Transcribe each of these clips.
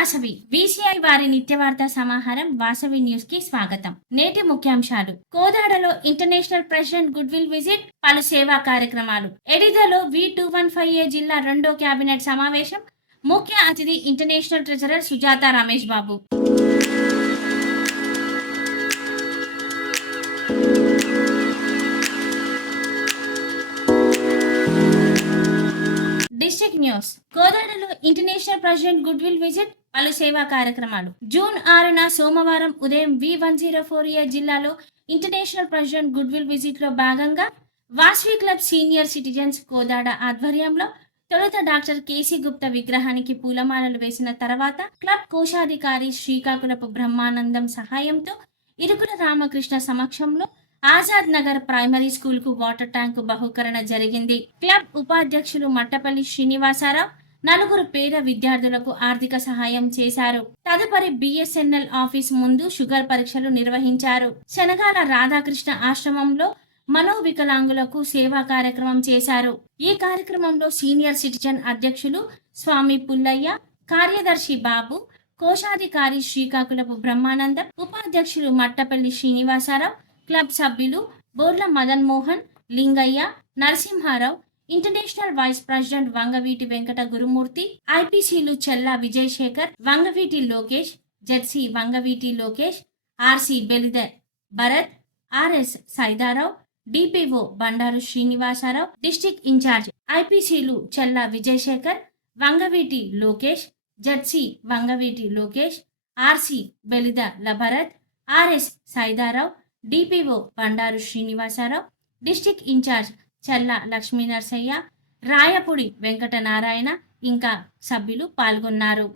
Vasavi BCI వారి నిత్యవార్త సమాహారం వాసవి న్యూస్కి స్వాగతం. నేటి ముఖ్యాంశాలు. కోదాడలో international president good will visit పలు సేవా కార్యక్రమాలు. ఎడిదలో V two one five A జిల్లా రెండో కేబినెట్ సమావేశం ముఖ్య అతిథి international treasurer Sujatha Ramesh Babu. District news. కోదాడలో international president good will visit పలు సేవా కార్యక్రమాలు. జూన్ ఆరున సోమవారం ఉదయం V one zero four A జిల్లాలో ఇంటర్నేషనల్ ప్రెసిడెంట్ గుడ్ విల్ విజిట్లో భాగంగా Vasavi club senior citizens Kodad ఆధ్వర్యంలో తొలుత డాక్టర్ కేసీ గుప్తా విగ్రహానికి పూలమాలలు వేసిన తర్వాత క్లబ్ కోశాధికారి శ్రీకాకుళపు బ్రహ్మానందం సహాయంతో ఇరుకుల రామకృష్ణ సమక్షంలో ఆజాద్ నగర్ ప్రైమరీ స్కూల్కు వాటర్ ట్యాంక్ బహుకరణ జరిగింది. క్లబ్ ఉపాధ్యక్షులు మట్టపల్లి శ్రీనివాసరావు నలుగురు పేద విద్యార్థులకు ఆర్థిక సహాయం చేశారు. తదుపరి బిఎస్ఎన్ఎల్ ఆఫీస్ ముందు షుగర్ పరీక్షలు నిర్వహించారు. శనగాల రాధాకృష్ణ ఆశ్రమంలో మనోవికలాంగులకు సేవా కార్యక్రమం చేశారు. ఈ కార్యక్రమంలో సీనియర్ సిటిజన్ అధ్యక్షులు స్వామి పుల్లయ్య కార్యదర్శి బాబు కోశాధికారి శ్రీకాకుళపు బ్రహ్మానందం ఉపాధ్యక్షులు మట్టపల్లి శ్రీనివాసరావు క్లబ్ సభ్యులు Borla Madan Mohan Lingaiah Narasimharao international vice president Vangaveeti Venkata Gurumurthy ఐపీసీలు Chella Vijayasekhar Vangaveeti Lokesh ZC Vangaveeti Lokesh RC బెలిదర్ Bharat RS Saidarao DPO Bandaru Srinivasarao district incharge ఐపీసీలు Chella Vijayasekhar Vangaveeti Lokesh ZC Vangaveeti Lokesh RC బెలిద లభరత్ RS Saidarao DPO Bandaru Srinivasarao district incharge Challa Lakshmi Narasaiah Rayapudi Venkata Narayana ఇంకా సభ్యులు పాల్గొన్నారు.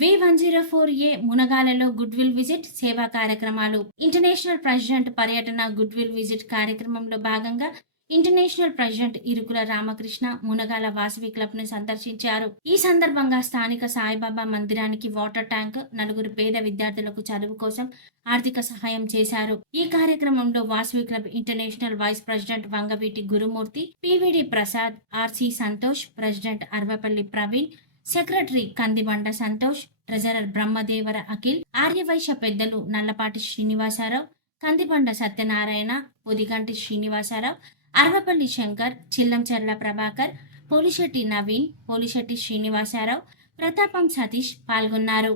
V one zero four A మునగాలలో good will visit సేవా కార్యక్రమాలు. International president పర్యటన good will visit కార్యక్రమంలో భాగంగా international president Irukula Ramakrishna Munagala Vasavi క్లబ్ను సందర్శించారు. ఈ సందర్భంగా స్థానిక సాయిబాబా మందిరానికి వాటర్ ట్యాంక్ నలుగురు పేద విద్యార్థులకు చదువు కోసం ఆర్థిక సహాయం చేశారు. ఈ కార్యక్రమంలో Vasavi club international vice president Vangaveeti Gurumurthy P V D Prasad R C Santosh president Arvapalli Praveen secretary Kandibanda Santosh treasurer Brahmadevara Akhil Aryavysya పెద్దలు నల్లపాటి శ్రీనివాసరావు కందిబండ సత్యనారాయణ పొదిగంటి శ్రీనివాసరావు అరవపల్లి శంకర్ చిల్లంచర్ల ప్రభాకర్ పోలిశెట్టి నవీన్ పోలిశెట్టి శ్రీనివాసరావు ప్రతాపం సతీష్ పాల్గొన్నారు.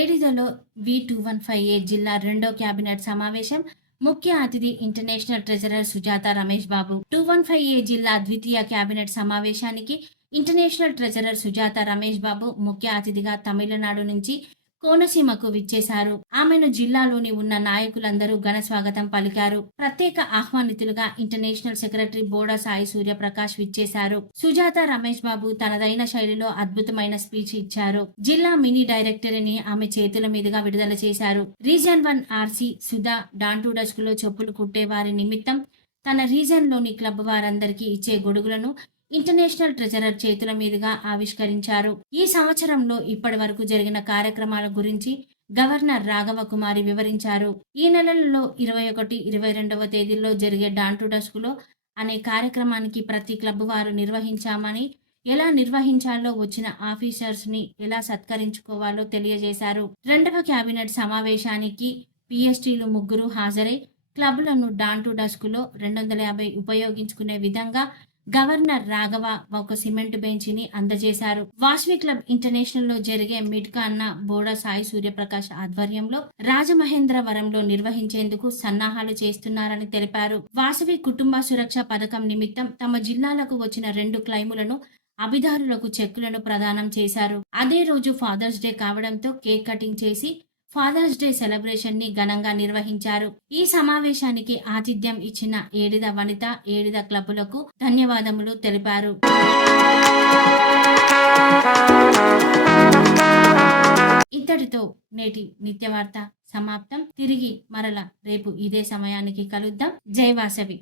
ఏడిదలో V two one five A జిల్లా రెండో కేబినెట్ సమావేశం ముఖ్య అతిథి international treasurer Sujatha Ramesh Babu two one five A జిల్లా ద్వితీయ కేబినెట్ సమావేశానికి ఇంటర్నేషనల్ ట్రెజరర్ సుజాత రమేష్ బాబు ముఖ్య అతిథిగా తమిళనాడు నుంచి కోనసీమకు విచ్చేశారు. ఆమెను జిల్లాలోని ఉన్న నాయకులందరూ ఘన స్వాగతం పలికారు. ప్రత్యేక ఆహ్వానితులుగా ఇంటర్నేషనల్ సెక్రటరీ బోడా సాయి సూర్యప్రకాష్ విచ్చేశారు. సుజాత రమేష్ బాబు తనదైన శైలిలో అద్భుతమైన స్పీచ్ ఇచ్చారు. జిల్లా మినీ డైరెక్టర్ని ఆమె చేతుల మీదుగా విడుదల చేశారు. Region one R C Sudha డాంటూ డస్క్లో చెప్పులు కుట్టే వారి నిమిత్తం తన రీజన్లోని క్లబ్ వారందరికీ ఇచ్చే గొడుగులను ఇంటర్నేషనల్ ట్రెజరర్ చేతుల మీదుగా ఆవిష్కరించారు. ఈ సంవత్సరంలో ఇప్పటి వరకు జరిగిన కార్యక్రమాల గురించి గవర్నర్ రాఘవ కుమారి వివరించారు. ఈ నెలలో ఇరవై ఒకటి ఇరవై రెండవ తేదీల్లో జరిగే డాంటు డస్కులో అనే కార్యక్రమానికి ప్రతి క్లబ్ వారు నిర్వహించామని ఎలా నిర్వహించాలో వచ్చిన ఆఫీసర్స్ని ఎలా సత్కరించుకోవాలో తెలియజేశారు. రెండవ కేబినెట్ సమావేశానికి పిఎస్టీలు ముగ్గురు హాజరై క్లబ్లను డాంటు డస్కులో రెండు వందల యాభై ఉపయోగించుకునే విధంగా గవర్నర్ రాఘవ ఒక సిమెంట్ బెంచిని అందజేశారు. వాస్వి క్లబ్ ఇంటర్నేషనల్లో జరిగే మిడ్కా అన్న బోడా సాయి సూర్యప్రకాష్ ఆధ్వర్యంలో రాజమహేంద్రవరంలో నిర్వహించేందుకు సన్నాహాలు చేస్తున్నారని తెలిపారు. వాసవి కుటుంబ సురక్ష పథకం నిమిత్తం తమ జిల్లాలకు వచ్చిన రెండు క్లైములను అభిదారులకు చెక్కులను ప్రదానం చేశారు. అదే రోజు ఫాదర్స్ డే కావడంతో కేక్ కటింగ్ చేసి ఫాదర్స్ డే సెలబ్రేషన్ని ఘనంగా నిర్వహించారు. ఈ సమావేశానికి ఆతిథ్యం ఇచ్చిన ఏడిద వనిత ఏడిద క్లబ్లకు ధన్యవాదములు తెలిపారు. ఇంతటితో నేటి నిత్యవార్త సమాప్తం. తిరిగి మరల రేపు ఇదే సమయానికి కలుద్దాం. జై వాసవి.